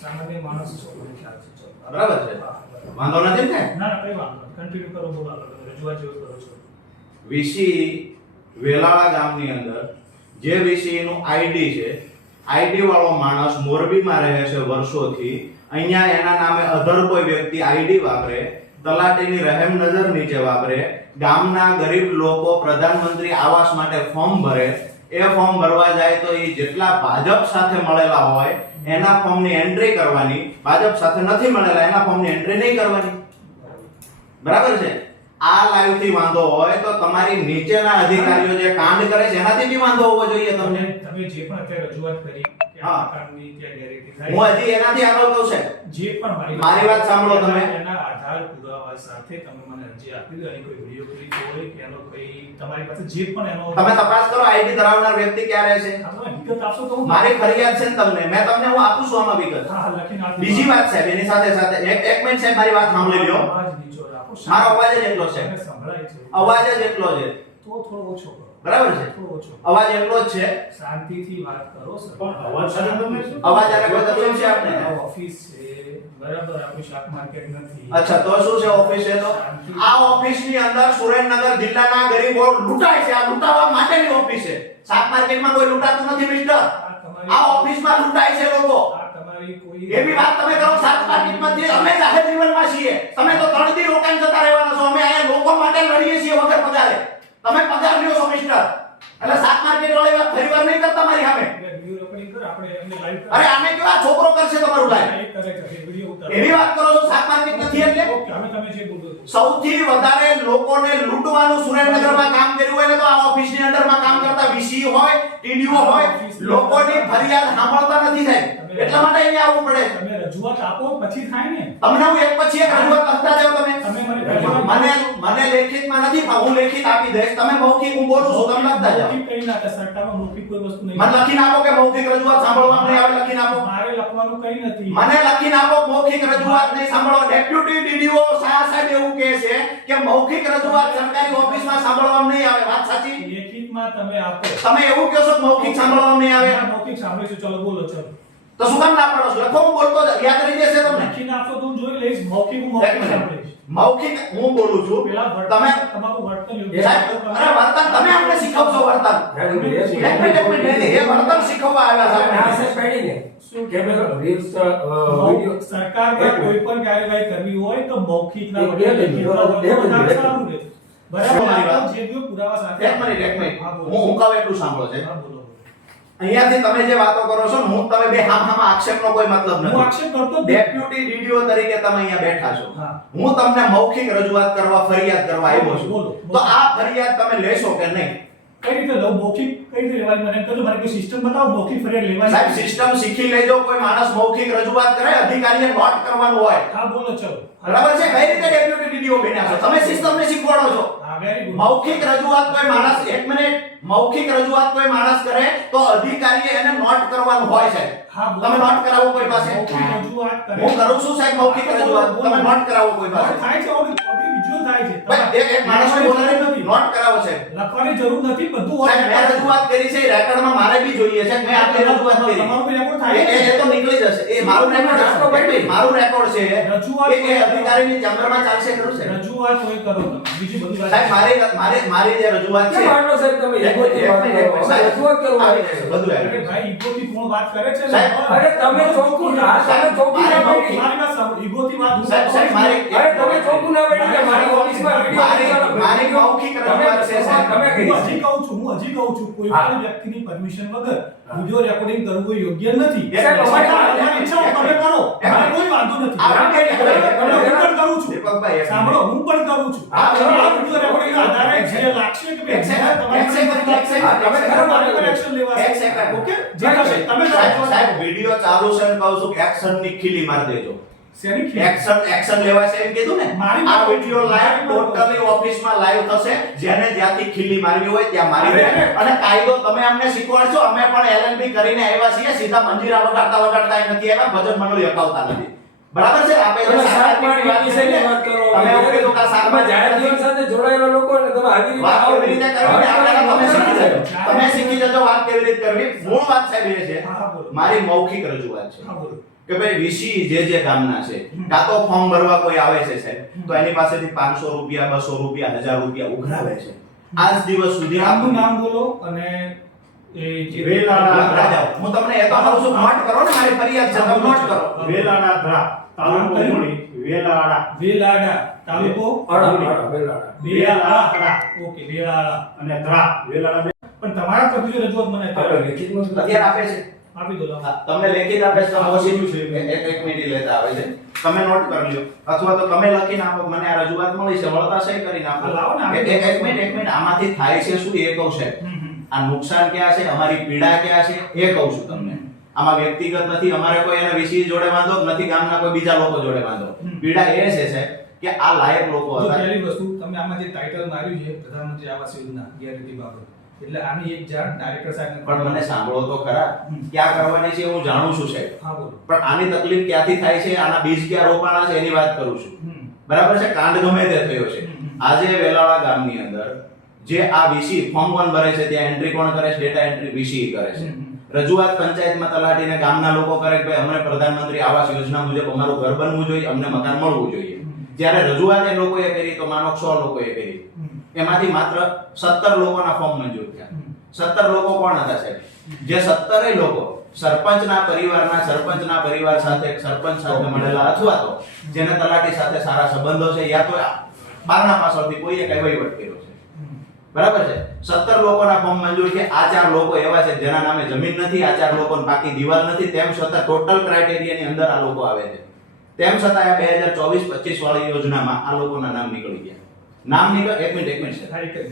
સામાન્ય માણસ છો મને ખ્યાલ છે. ચલો. બરાબર છે, વાંધો નથી ને? ના ના કઈ વાંધો નહીં. કન્ટિન્યુ કરો, બોલો આગળ. તમે રજૂઆત જેવું કરો છો. વીસી વેલાળા ગામની અંદર જે વીસી નું આઈડી છે, આઈડી વાળો માણસ મોરબીમાં રહે છે વર્ષોથી. અહીંયા એના નામે અધર કોઈ વ્યક્તિ આઈડી વાપરે, તલાટીની રહેમ નજર નીચે વાપરે, ગામના ગરીબ લોકો પ્રધાનમંત્રી આવાસ માટે ફોર્મ ભરે, એ ફોર્મ ભરવા જાય તો એ જેટલા ભાજપ સાથે મળેલા હોય એના ફોર્મની એન્ટ્રી કરવાની, ભાજપ સાથે નથી મળેલા એના ફોર્મની એન્ટ્રી નહીં કરવાની. બરાબર છે? આ લાઈવ થી વાંધો હોય તો તમારી નીચેના અધિકારીઓ જે કાંડ કરે છે એનાથી બી વાંધો હોવો જોઈએ તમને. તમે જે પણ અત્યારે રજૂઆત કરી કે આ પ્રકારની ત્યાં ગેરરીતિ થાય, હું હજી એનાથી આગળ કહું છે. જે પણ મારી વાત સાંભળો તમે. એના આધાર પુરાવા સાથે તમે મને અરજી આપી દો. એની કોઈ વિડિયો ક્લિપ હોય કે એનો કોઈ તમારી પાસે જે પણ એનો તમે તપાસ કરો આઈડી ધરાવનાર વ્યક્તિ ક્યાં રહે છે. તમે વિગત આપશો તો હું મારી ફરિયાદ છે ને તમને, મેં તમને હું આપું છું આમાં વિગત. હા લખીને આપી દો. બીજી વાત સાહેબ, એની સાથે સાથે એક મિનિટ સાહેબ, મારી વાત સાંભળી લ્યો. અવાજ નીચો રાખો. મારો અવાજ જ એટલો છે, મને સંભળાય છે. અવાજ જ એટલો છે. તો થોડો ઓછો કરો. બરાબર છે? થોડો ઓછો. અવાજ એટલો જ છે. શાંતિથી વાત કરો સર. અવાજ સાથે તમે શું? અવાજ આને કોઈ તકલીફ છે આપને? આ ઓફિસ છે, બરાબર? આપણું શાક માર્કેટ નથી. અચ્છા, તો શું છે ઓફિસ છે તો? આ ઓફિસની અંદર સુરેન્દ્રનગર જિલ્લાના ગરીબો લૂંટાય છે. આ લૂંટાવા માટેની ઓફિસ છે. શાક માર્કેટમાં કોઈ લૂંટાતું નથી મિસ્ટર. આ ઓફિસમાં લૂંટાય છે લોકો. આ તમારી કોઈ એવી વાત તમે કરો શાક માર્કેટમાં જે અમે જાહેર જીવનમાં છીએ. તમે તો 3 દી રોકાઈને જતા રહેવાના છો. અમે અહીંયા લોકો માટે લડીએ છીએ વગર પગારે. તમે પગાર લ્યો છો મિસ્ટર. એટલે શાક માર્કેટ વાળી વાત ફરીવાર નહીં કરતા મારી સામે. વિડિયો રેકોર્ડિંગ કર, આપણે એમને લાઈવ કર. અરે આને કેવા છોકરો કરશે તમારું લાઈવ? લાઈવ કરે છે વિડિયો ઉતાર. એવી વાત કરો છો શાક માર્કેટ નથી એટલે? ઓકે, હવે તમે જે બોલો છો. સૌથી વધારે લોકોને લૂંટવાનું સુરેન્દ્રનગરમાં કામ કર્યું હોય ને તો આ ઓફિસની અંદરમાં કામ કરતા વીસી હોય, ટીડીઓ હોય, લોકોની ફરિયાદ સાંભળતા નથી સાહેબ. એટલા માટે અહીંયા આવવું પડે. તમે રજૂઆત આપો પછી થાય ને. તમને હું એક પછી એક રજૂઆત કરતા જાવ તમે. તમે મને લેખિતમાં નથી, હું લેખિત આપી દઈશ. તમે મૌખિક હું બોલું છું તમે લખતા જાવ. મૌખિક કઈ ના સરકારમાં મૌખિક કોઈ વસ્તુ નહીં. મને લખીને આપો કે મૌખિક રજૂઆત સાંભળવામાં નહીં આવે. લખીને આપો. મારે લખવાનું કઈ નથી. મને લખીને આપો મૌખિક રજૂઆત નહીં સાંભળો. ડેપ્યુટી ડીડીઓ શાહ સાહેબ એવું કહે છે કે મૌખિક રજૂઆત સરકારી ઓફિસમાં સાંભળવામાં નહીં આવે. વાત સાચી? લેખિતમાં તમે આપો. તમે એવું કહો છો કે મૌખિક સાંભળવામાં નહીં આવે. મૌખિક સાંભળીશું. ચલો બોલો. ચલો તો શું કામ ના પાડો છો? લખો, હું બોલતો યાદ રહી જશે તમને. લખીને આપો તો હું જોઈ લઈશ. મૌખિક હું મૌખિક સાંભળીશ. મૌખિક હું બોલું છું. પેલા તમે તમારું વર્તન યોગ્ય સાહેબ, અરે વર્તન તમે અમને શીખવશો વર્તન. એક મિનિટ, એ વર્તન શીખવવા આવ્યા છે આપણે. શું સરકાર પર કોઈ પણ કાર્યવાહી કરવી હોય તો મૌખિક ના બદલે લેખિત સારું રહે. બરાબર? જે બી પુરાવા સાથે. એક મિનિટ. હા, બોલો. હું કહું એટલું સાંભળો છે. હા, બોલો. અહીંયાથી તમે જે વાતો કરો છો ને, હું તમે બે હામ આક્ષેપનો કોઈ મતલબ હું નથી. આક્ષેપ કરતો જ નથી. ડેપ્યુટી ડીડીઓ તરીકે તમે અહીંયા બેઠા છો. હા. હું તમને મૌખિક રજૂઆત કરવા, ફરિયાદ કરવા આવ્યો છું. બોલો. તો આ ફરિયાદ તમે લેશો કે નહીં? કઈ રીતે લઉં? મૌખિક કઈ રીતે લેવાની મને કહો. મારી કોઈ સિસ્ટમ બતાવો મૌખિક ફરિયાદ લેવાની. સાહેબ, સિસ્ટમ શીખી લેજો. કોઈ માણસ મૌખિક રજૂઆત કરે, અધિકારીએ નોટ કરવાનું હોય. હા, બોલો. ચલો. બરાબર છે? કઈ રીતે ડેપ્યુટી ડીડીઓ બન્યા છો? તમે સિસ્ટમને શીખવાડો છો. હા, વેરી ગુડ. મૌખિક રજૂઆત કોઈ માણસ, એક મિનિટ, મૌખિક રજૂઆત કોઈ માણસ કરે તો અધિકારીએ એને નોટ કરવાનું હોય છે. હા, બોલો. તમે નોટ કરાવો કોઈ પાસે? મૌખિક રજૂઆત કરે. હું કરું છું સાહેબ મૌખિક રજૂઆત. તમે નોટ કરાવો કોઈ પાસે? થાય છે ઓડી વિઝ્યુઅલ થાય છે. ભાઈ, એક માણસને બોલાવી નથી, નોટ કરાવો છે. લખવાની જરૂર નથી. બધું સાહેબ, મેં રજૂઆત કરી છે, રેકોર્ડમાં મારે બી જોઈએ છે. મેં આટલી રજૂઆત કરી. તમારું કોઈ રેકોર્ડ થાય છે? એ તો નીકળી જશે. એ મારું રેકોર્ડ છે. મારું રેકોર્ડ છે. રજૂઆત એ અધિકારીની ચેમ્બરમાં ચાલશે ખરું છે. રજૂઆત કોઈ કરો તમે. બીજી બધી વાત. સાહેબ, મારી જે રજૂઆત છે સાહેબ તમે બધું આવી જશે, બધું આવી અરે જશે. ભાઈ ઈગોથી કોણ વાત કરે છે? સાહેબ, અરે તમે ચોખ્ખું ના તમે ચોખ્ખું ના મારી બેઠી. વાત સાંભળો. ઈગોથી વાત હું સાહેબ, સાહેબ, મારી અરે તમે ચોખ્ખું ના બેઠી કે મારી ઓફિસમાં મારી મૌખિક રજૂઆત છે સાહેબ. તમે હું કરી હજી કહું છું કોઈ હા. પણ વ્યક્તિની પરમિશન વગર વિડિયો રેકોર્ડિંગ કરવું યોગ્ય નથી. સાહેબ, તમારી ઈચ્છા હોય તમે કરો. મારે કોઈ વાંધો નથી. આ વાત કરી. હું પણ કરું છું. દીપકભાઈ, એક સાંભળો, હું પણ કરું છું. હા, આ વિડિયો રેકોર્ડિંગ આધારે જે લાગશે કે એક સેકન્ડ, એક સેકન્ડ, એક સેકન્ડ. તમે ખરો તમારી પર એક્શન લેવાશે. એક સેકન્ડ. ઓકે? જે થશે તમે સાહેબ, કરો. સાહેબ, વિડિયો ચાલુ છે ને કહું છું કે એક્શન ની ખીલી માર દેજો. શેની ખીલી? એક્શન લેવાશે એમ કીધું ને. મારી આ વાત- વિડિયો લાઈવ મારી વાત- ટોટલી ઓફિસમાં લાઈવ થશે. જેને જ્યાંથી ખીલી મારવી હોય ત્યાં મારી દે. અરે, અને કાયદો તમે અમને શીખવાડશો. અમે પણ એલએલબી કરીને આવ્યા છીએ. સીધા મંજીરા વગાડતા નથી આવ્યા. ભજન મંડળી અપાવતા નથી. બરાબર છે? આપણે તમે શાકમાર્કેટ વિશેની વાત કરો. તમે એવું કીધું કે તમે શાકમાર્કેટ જાહેર જીવન સાથે જોડાયેલા લોકો ને તમે આવી વાત કેવી રીતે કરવી આપણે તમે શીખી જજો. જજો. તમે શીખી જજો વાત કેવી રીતે કરવી. મૂળ વાત સાહેબ એ છે, હા, હા, બોલો. મારી મૌખિક રજૂઆત છે. હા, બોલો. કે ભાઈ વીસી જે ગામના છે કાં તો ફોર્મ ભરવા કોઈ આવે છે સાહેબ તો એની પાસેથી 500 રૂપિયા 200 રૂપિયા 1000 રૂપિયા ઉઘરાવે છે આજ દિવસ સુધી ગામનું નામ બોલો અને એ જે રાજા હું તમને એ તો કહું છું નોટ કરો ને મારી ફરિયાદ છે તમે નોટ કરો વેલાળા ધરા તાલુકો મૂળી વેલાળા વેલાડા તાલુકો વેલાડા ઓકે વેલાડા અને ધરા વેલાળા પણ તમારા કબજો રજૂઆત મને અત્યારે આપે છે આપી દો હા, તમને લેખિત આપે છે તમે ઓછી એક મિનિટ લેતા આવે છે તમે નોટ કરી લ્યો અથવા તો તમે લખીને આપો મને આ રજૂઆત મળી છે મળતા સહી કરીને આપો લાવો ને, એક મિનિટ આમાંથી થાય છે શું એ કહું છે આ નુકસાન ક્યાં છે અમારી પીડા ક્યાં છે એ કહું છું તમને આમાં વ્યક્તિગત નથી અમારે કોઈ એના વિષય જોડે વાંધો જ નથી ગામના કોઈ બીજા લોકો જોડે વાંધો પીડા એ છે સાહેબ કે આ લાયક લોકો જો હતા પહેલી વસ્તુ તમે આમાં જે ટાઇટલ માર્યું છે પ્રધાનમંત્રી આવાસ યોજના ગેરરીતિ બાબત એટલે આની એક જાણ ડાયરેક્ટર સાહેબને પણ મને સાંભળો તો ખરા ક્યાં કરવાની છે હું જાણું છું સાહેબ હા બોલો પણ આની તકલીફ ક્યાંથી થાય છે આના બીજ ક્યાં રોપાણા છે એની વાત કરું છું બરાબર છે કાંડ ગમે તે થયો છે આજે વેલાળા ગામની અંદર જે આ વીસી ફોર્મ 1 ભરે છે ત્યાં એન્ટ્રી કોણ કરે છે ડેટા એન્ટ્રી વીસી કરે છે રજૂઆત પંચાયતમાં તલાટીને ગામના લોકો કરે કે ભાઈ અમને પ્રધાનમંત્રી આવાસ યોજના મુજબ અમારું ઘર બનવું જોઈએ અમને મકાન મળવું જોઈએ જ્યારે રજૂઆત એ લોકોએ કરી તો માનો 100 લોકોએ કરી એમાંથી માત્ર 17 લોકોના ફોર્મ મંજૂર થયા 17 લોકો કોણ હતા સાહેબ જે 17 લોકો સરપંચના પરિવાર સાથે સરપંચ સાથે મળેલા અથવા તો જેને તલાટી સાથે સારા સંબંધો છે યા તો બારના પાછળથી કોઈએ કઈ વહીવટ કર્યો છે બરાબર છે 17 લોકોના ફોર્મ મંજૂર છે આ 4 લોકો એવા છે જેના નામે જમીન નથી આ 4 લોકોને પાકી દીવાલ નથી તેમ છતાં ટોટલ ક્રાઇટેરિયાની અંદર આ લોકો આવે છે તેમ છતાં આ 2024-25 વાળી યોજનામાં આ લોકોના નામ નીકળી ગયા નામ નીકળ એક મિનિટ છે તારીખ કરી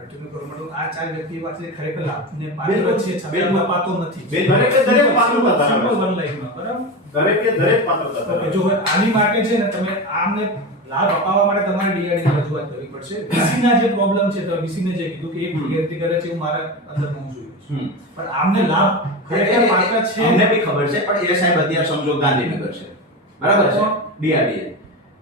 કન્ટિન્યુ કરો મેડમ આ ચાર વ્યક્તિ પાસે ખરેખર લાભને પાત્ર છે છતાં અપાતો નથી દરેક પાત્રતા ધરાવે સિમ્પલ છે. વન લાઈનમાં બરાબર દરેક પાત્રતા ધરાવે ઓકે, જો હવે આની માટે છે ને તમે આમને લાભ અપાવવા માટે તમારે ડીઆરડી રજૂઆત કરવી પડશે વીસીના જે પ્રોબ્લેમ છે તો વીસીને જે કીધું કે એક ગેરરીતિ કરે છે હું મારા અંદર હોવું જોઈએ પણ આમને લાભ ખરેખર પાત્ર છે અમને બી ખબર છે પણ એ સાહેબ અત્યારે સમજો ગાંધીનગર છે બરાબર છે ડીઆરડી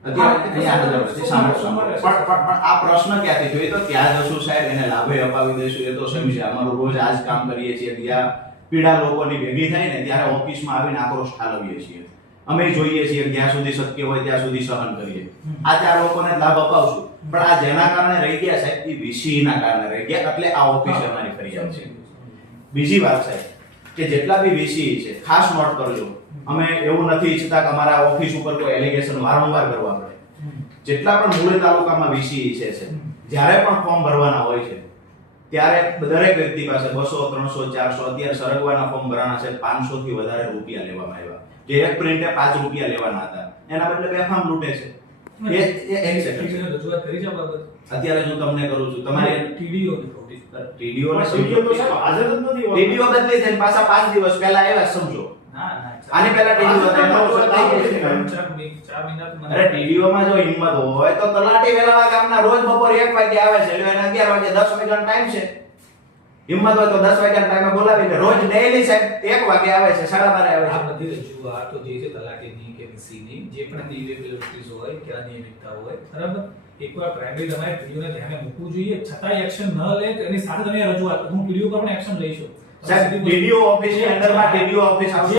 અત્યારે અહીંયા આગળ છે સાંભળો પણ આ પ્રશ્ન ક્યાંથી થયો એ તો ત્યાં જશું સાહેબ એને લાભે અપાવી દઈશું એ તો સમજે અમારું રોજ આ જ કામ કરીએ છીએ ત્યાં પીડા લોકોની ભેગી થાય ને ત્યારે ઓફિસમાં આવીને આક્રોશ ઠાલવીએ છીએ અમે જોઈએ છીએ કે જ્યાં સુધી શક્ય હોય ત્યાં સુધી સહન કરીએ આ 4 લોકોને લાભ અપાવશું પણ આ જેના કારણે રહી ગયા સાહેબ એ વીસી ના કારણે રહી ગયા એટલે આ ઓફિસ અમારી ફરિયાદ છે બીજી વાત સાહેબ કે જેટલા બી વીસી છે ખાસ નોટ કરજો અમે એવું નથી ઈચ્છતા કે અમારા ઓફિસ ઉપર કોઈ એલિગેશન વારંવાર કરવા પડે જેટલા પણ મૂળ તાલુકામાં વીસી છે જ્યારે પણ ફોર્મ ભરવાના હોય છે ત્યારે દરેક વ્યક્તિ પાસે 200 300 400 અત્યારે સરગવાના ફોર્મ ભરાણા છે 500 થી વધારે રૂપિયા લેવામાં આવ્યા જે એક પ્રિન્ટે 5 રૂપિયા લેવાના હતા એના બદલે બેફામ લૂંટે છે એ એક સેકન્ડ રજૂઆત કરી છે બાબત અત્યારે હું તમને કરું છું તમારે ટીડીઓ ટીડીઓ ને ટીડીઓ તો સાહેબ હાજર જ નથી હોતા. ટીડીઓ બદલી છે પાછા 5 દિવસ પહેલા આવ્યા સમજો ના આની પહેલા ટીડીઓ હતા એનો અસર થઈ ગઈ છે. 4 મહિના તો અરે ટીડીઓમાં જો હિંમત હોય તો તલાટી વેલાળા ગામના રોજ બપોરે 1 વાગે આવે છે એટલે એને 11 વાગે 10 વાગ્યાનો ટાઈમ છે હિંમત હોય તો 10 વાગ્યાના ટાઈમે બોલાવીને રોજ ડેઈલી સાહેબ 1 વાગે આવે છે 12:30 આવે આ છે બધી રજૂઆત તો જે છે તલાટીની કે વીસીની જે પણ ઇરેગ્યુલરિટીઝ હોય કે અનિયમિતતા હોય બરાબર એકવાર પ્રાઇમરી તમારે પીડીઓને ધ્યાને મૂકવું જોઈએ છતાંય એક્શન ન લે તો એની સાથે તમે રજૂઆત હું પીડીઓ પર પણ એક્શન લઈશું સાહેબ ટીડીઓ ઓફિસની અંદરમાં ટીડીઓ ઓફિસ આવશે